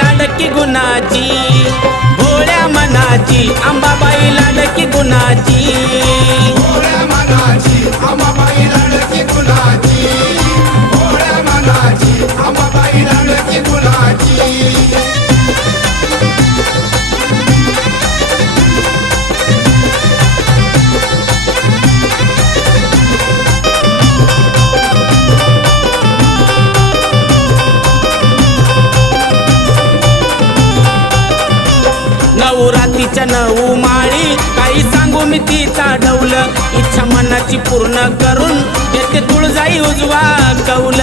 लाडकी गुणाची, भोळ्या मनाची अंबाबाई लाडकी गुणाची, भोळ्या मनाची अंबाबाई लाडकी गुणाची, भोळ्या मनाची अंबाबाई लाडकी गुणाची. नवरात्रीच्या 9 माळी काही सांगू मी तिचा ढवल, इच्छा मनाची पूर्ण करून येते तुळजाई उजवा कौल.